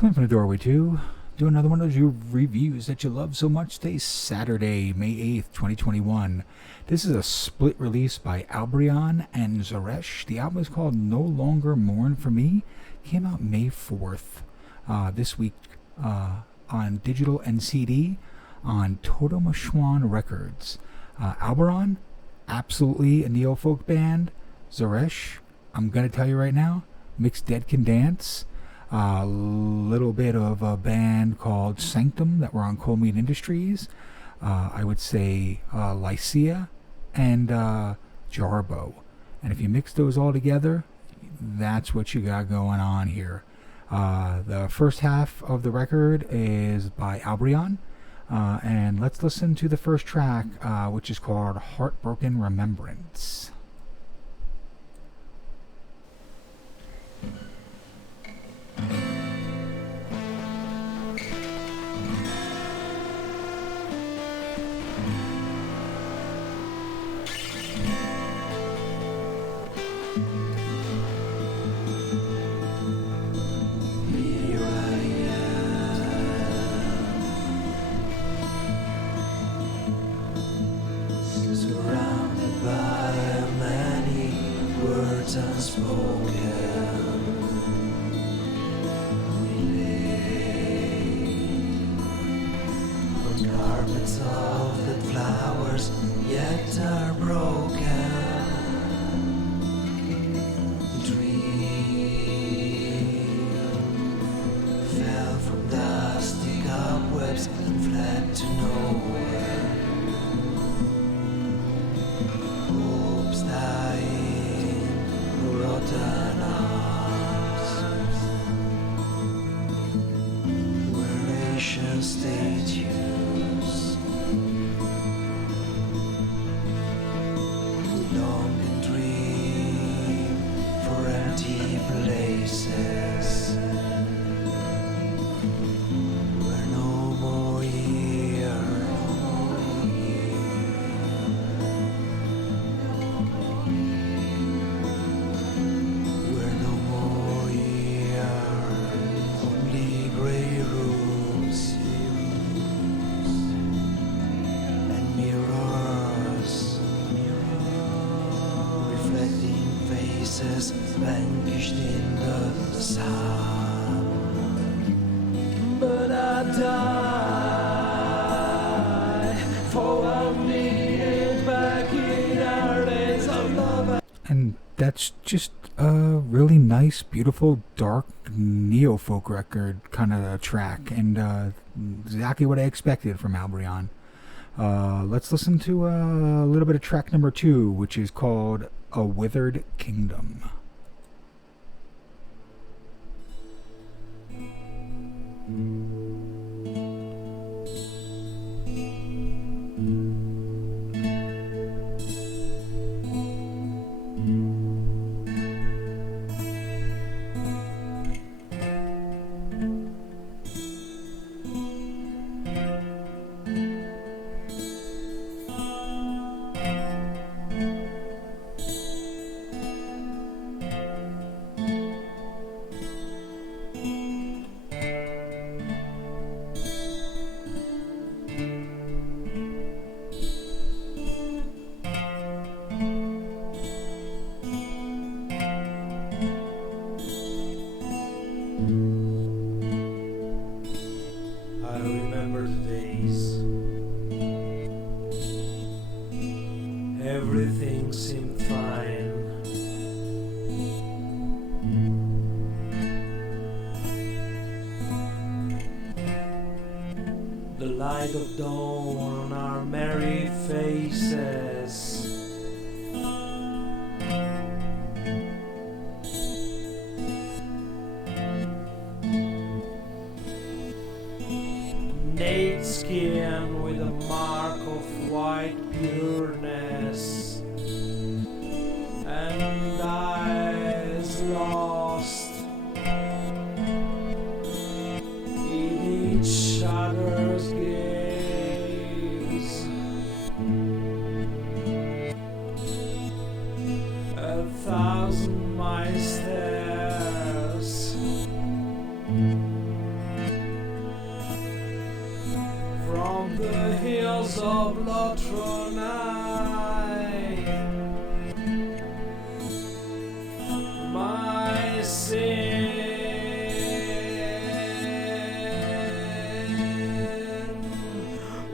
Clint from the Doorway 2. Do another one of those reviews that you love so much. Today's Saturday, May 8th, 2021. This is a split release by Albireon and Zeresh. The album is called No Longer Mourn for Me. Came out May 4th this week on digital and CD on Toten Schwan Records. Albireon, absolutely a neo-folk band. Zeresh, I'm going to tell you right now, Mixed Dead Can Dance. A little bit of a band called Sanctum that were on Coal Meat Industries. I would say Lycia and Jarbo. And if you mix those all together, that's what you got going on here. The first half of the record is by Albireon. And let's listen to the first track, which is called Heartbroken Remembrance. Vanquished in the sun, but I die for I'm needed back in our days of love. And that's just a really nice, beautiful, dark neo-folk record kind of track, and exactly what I expected from Albireon. Let's listen to a little bit of track number 2, which is called A Withered Kingdom. Everything seemed fine. The light of dawn on our merry faces. Naked skin with a mark of white pureness, and eyes lost in each other's gaze. 1,000 my stairs. of Lotronai. My sin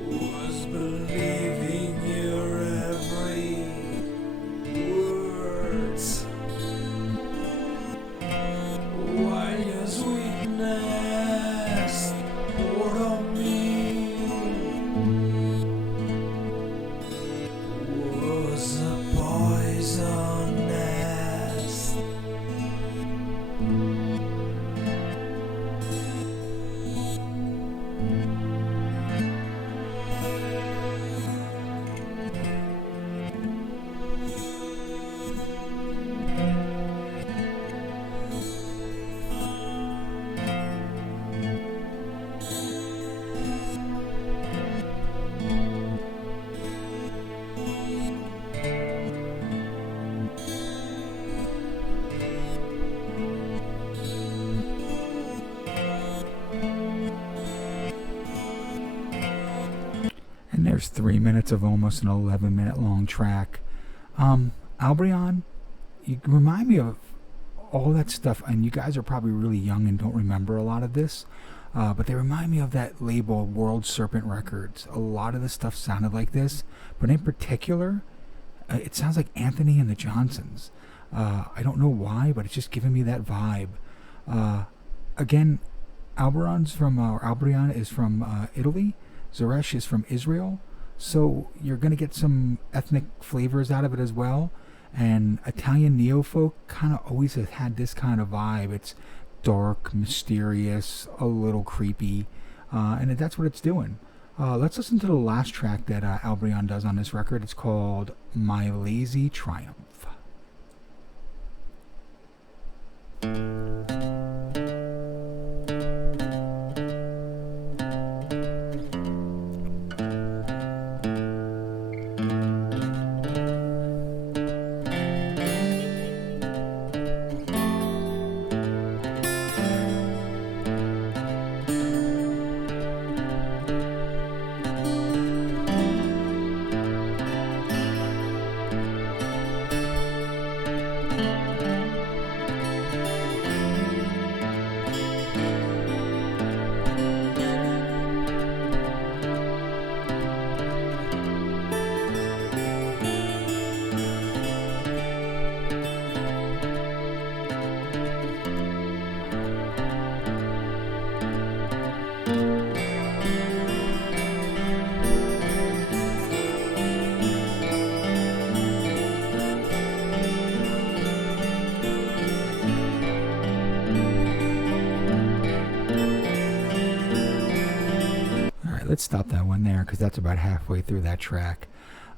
was believing your every words, while your sweetness poured on me was a poison nest. And there's 3 minutes of almost an 11-minute long track. Albireon, you remind me of all that stuff, and you guys are probably really young and don't remember a lot of this, but they remind me of that label, World Serpent Records. A lot of the stuff sounded like this, but in particular, it sounds like Anthony and the Johnsons. I don't know why, but it's just giving me that vibe. Again, Albireon is from Italy. Zeresh is from Israel, so you're going to get some ethnic flavors out of it as well. And Italian neofolk kind of always has had this kind of vibe. It's dark, mysterious, a little creepy, and that's what it's doing. Let's listen to the last track that Albireon does on this record. It's called My Lazy Triumph. Let's stop that one there because that's about halfway through that track.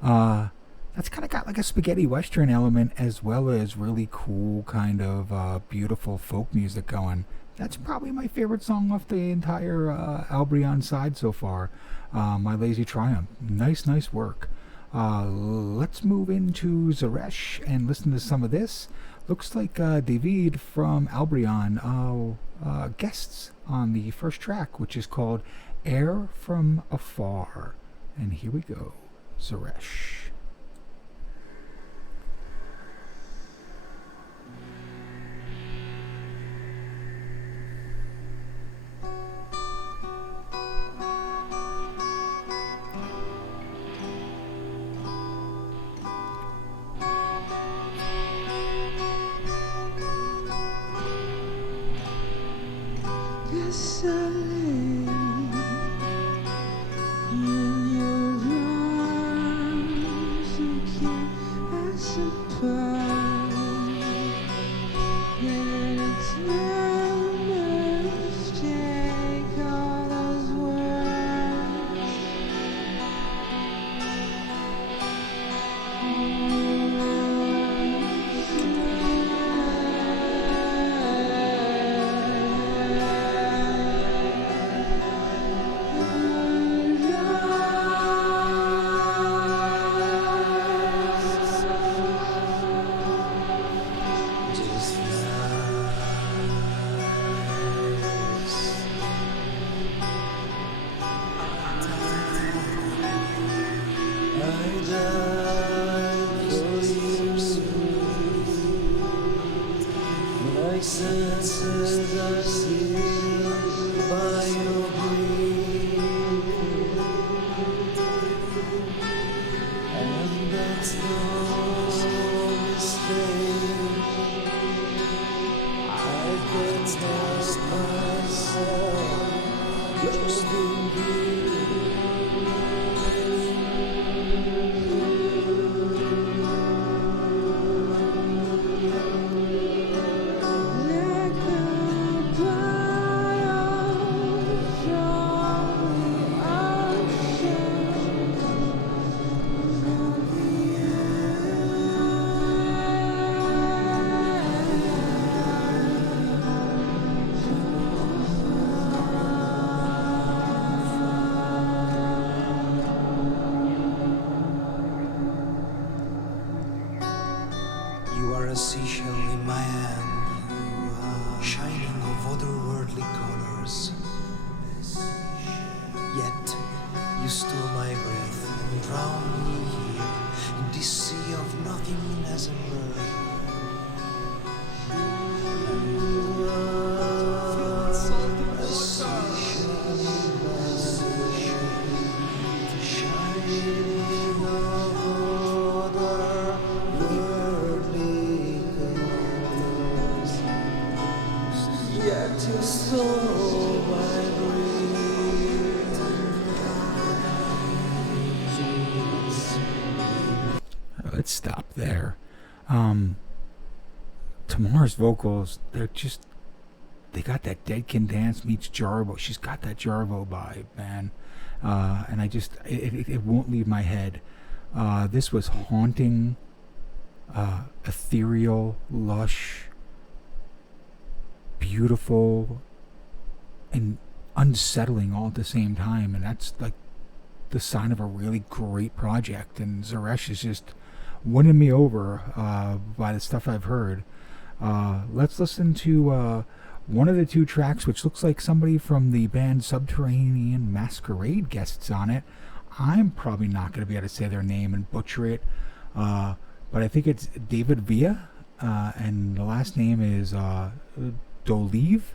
That's kind of got like a spaghetti western element as well as really cool kind of beautiful folk music going. That's probably my favorite song off the entire Albireon side so far. My Lazy Triumph. Nice work. Let's move into Zeresh and listen to some of this. Looks like David from Albireon guests on the first track, which is called Air from Afar. And here we go, Zeresh. Yes, I lay in your arms again, I suppose that it's no mistake, all those words. senses are sealed by your breath, and that's no mistake. I can't help myself, just in here. You are a seashell in my hand, shining of otherworldly colors. Yet you stole my breath and drowned me here in this sea of nothingness and mirth. A seashell in my sea, shining of otherworldly. Yet you stole my Let's stop there. Tamar's vocals, they got that Dead Can Dance meets Jarvo. She's got that Jarvo vibe, man. And it won't leave my head. This was haunting, ethereal, lush, beautiful, and unsettling all at the same time. And that's like the sign of a really great project. And Zeresh is just winning me over by the stuff I've heard. Let's listen to one of the two tracks, which looks like somebody from the band Subterranean Masquerade guests on it. I'm probably not going to be able to say their name and butcher it, but I think it's David Villa, and the last name is Dolive,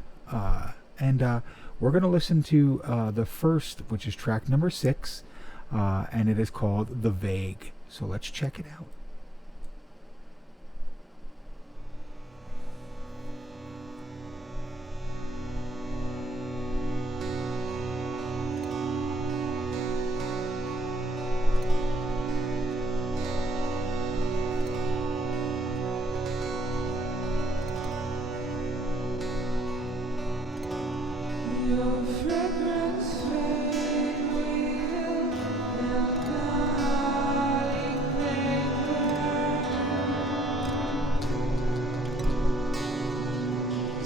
and we're going to listen to the first, which is track number 6, and it is called The Vague. So let's check it out. Your fragrance fade will melancholic vapor,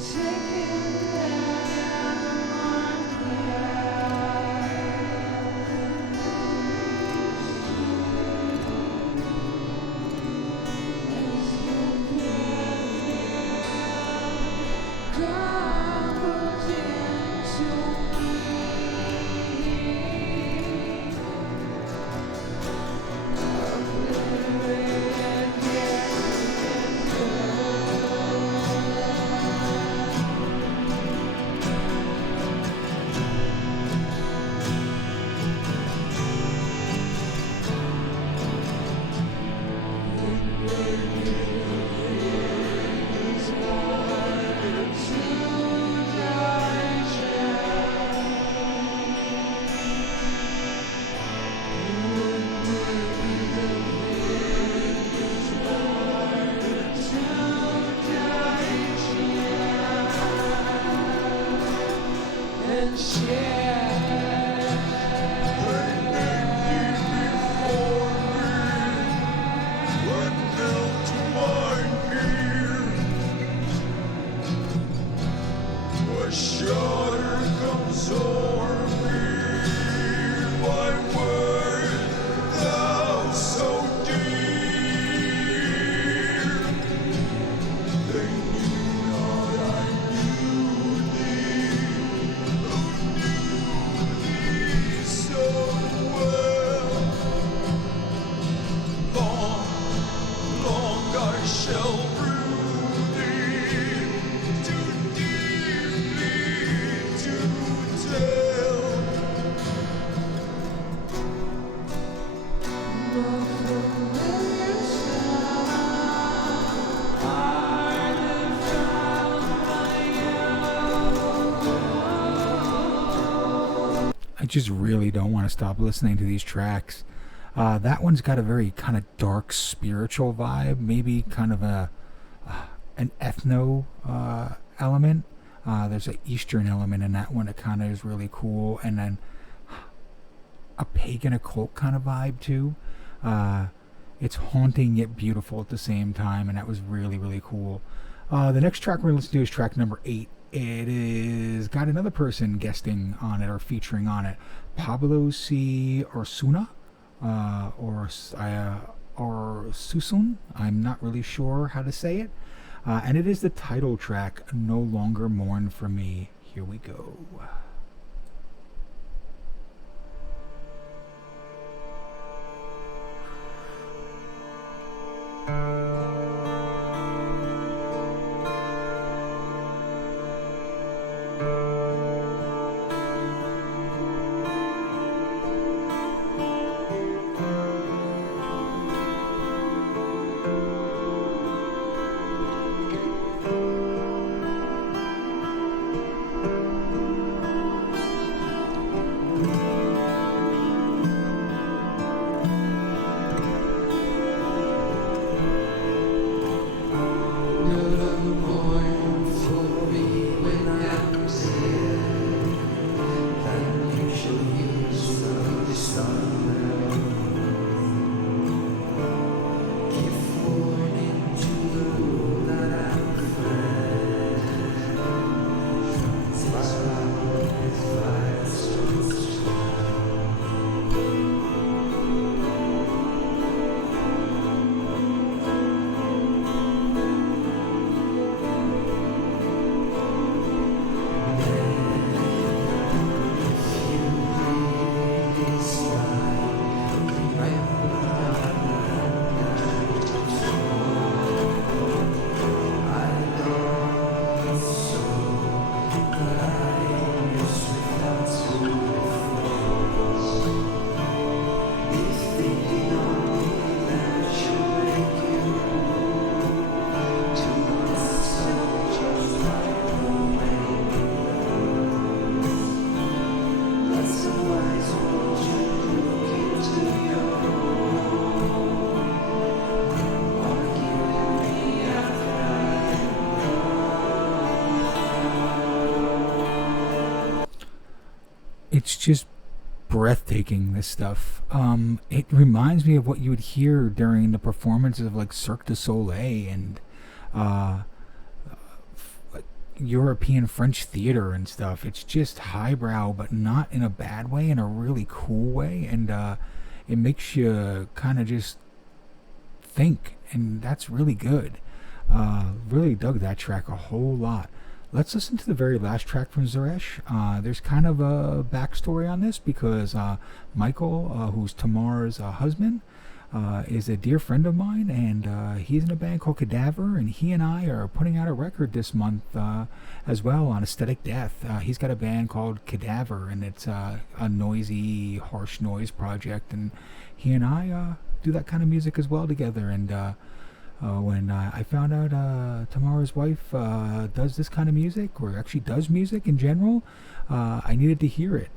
taking them on the shall rue thee to thee. just really don't want to stop listening to these tracks. That one's got a very kind of dark spiritual vibe, maybe kind of an ethno element. There's an Eastern element in that one that kind of is really cool, and then a pagan occult kind of vibe too. It's haunting yet beautiful at the same time, and that was really, really cool. The next track we're going to listen to is track number 8. It is got another person guesting on it or featuring on it, Pablo C. Orsuna, or Susun. I'm not really sure how to say it. And it is the title track, No Longer Mourn for Me. Here we go. It's just breathtaking, this stuff. It reminds me of what you would hear during the performances of like Cirque du Soleil and like European French theater and stuff. It's just highbrow, but not in a bad way, in a really cool way, and it makes you kind of just think, and that's really good. Really dug that track a whole lot. Let's listen to the very last track from Zeresh. There's kind of a backstory on this because Michael, who's Tamar's husband, is a dear friend of mine, and he's in a band called Cadaver, and he and I are putting out a record this month as well on Aesthetic Death. He's got a band called Cadaver, and it's a noisy, harsh noise project, and he and I do that kind of music as well together, and when I found out Tamara's wife does this kind of music, or actually does music in general, I needed to hear it.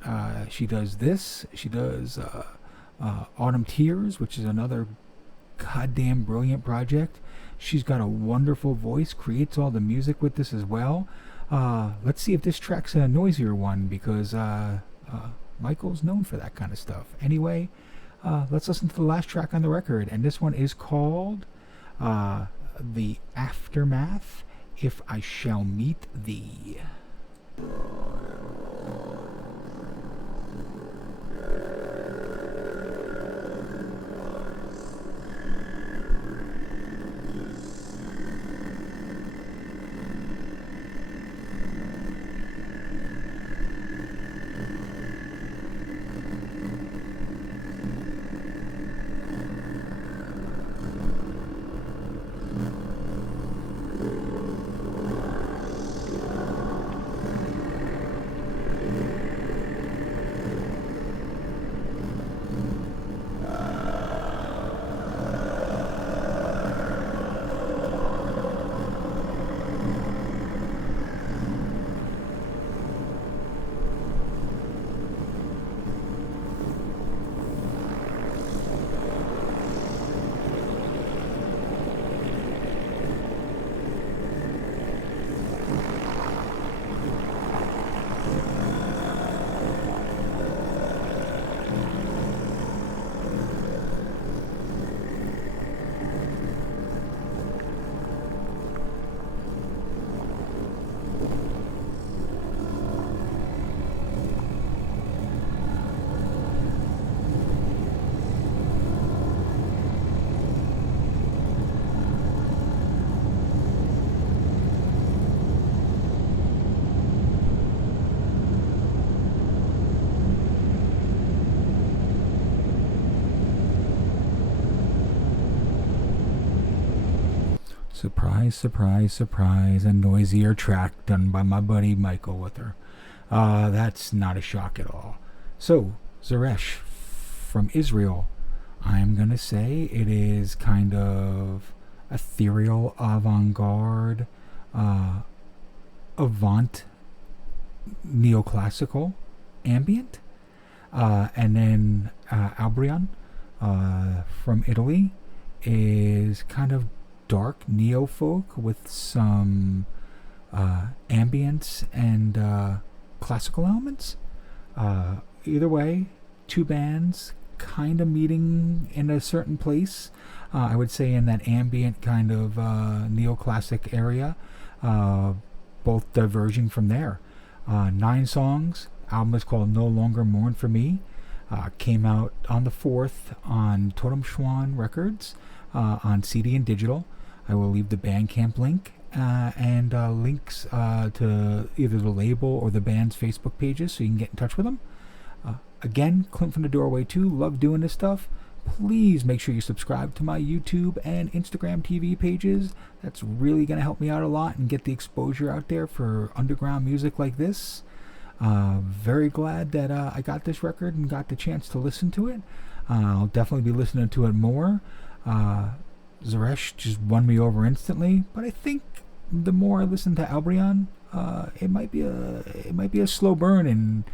She does this. She does Autumn Tears, which is another goddamn brilliant project. She's got a wonderful voice, creates all the music with this as well. Let's see if this track's a noisier one, because Michael's known for that kind of stuff. Anyway, let's listen to the last track on the record, and this one is called The Aftermath, If I Shall Meet Thee. Surprise, surprise, surprise. A noisier track done by my buddy Michael with her. That's not a shock at all. So, Zeresh from Israel. I'm going to say it is kind of ethereal, avant-garde, avant neoclassical ambient. And then Albireon from Italy is kind of dark neo-folk with some ambience and classical elements. Either way, two bands kind of meeting in a certain place. I would say in that ambient kind of neoclassic area, both diverging from there. 9 songs. Album is called No Longer Mourn for Me. Came out on the 4th on Toten Schwan Records on CD and digital. I will leave the Bandcamp link and links to either the label or the band's Facebook pages so you can get in touch with them. Again, Clint from the Doorway 2. Love doing this stuff. Please make sure you subscribe to my YouTube and Instagram TV pages. That's really going to help me out a lot and get the exposure out there for underground music like this. Very glad that I got this record and got the chance to listen to it. I'll definitely be listening to it more. Zeresh just won me over instantly, but I think the more I listen to Albireon, it might be a slow burn and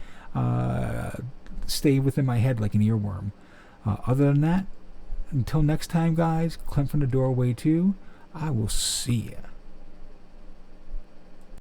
stay within my head like an earworm. Other than that, until next time, guys, Clint from the Doorway 2, I will see ya.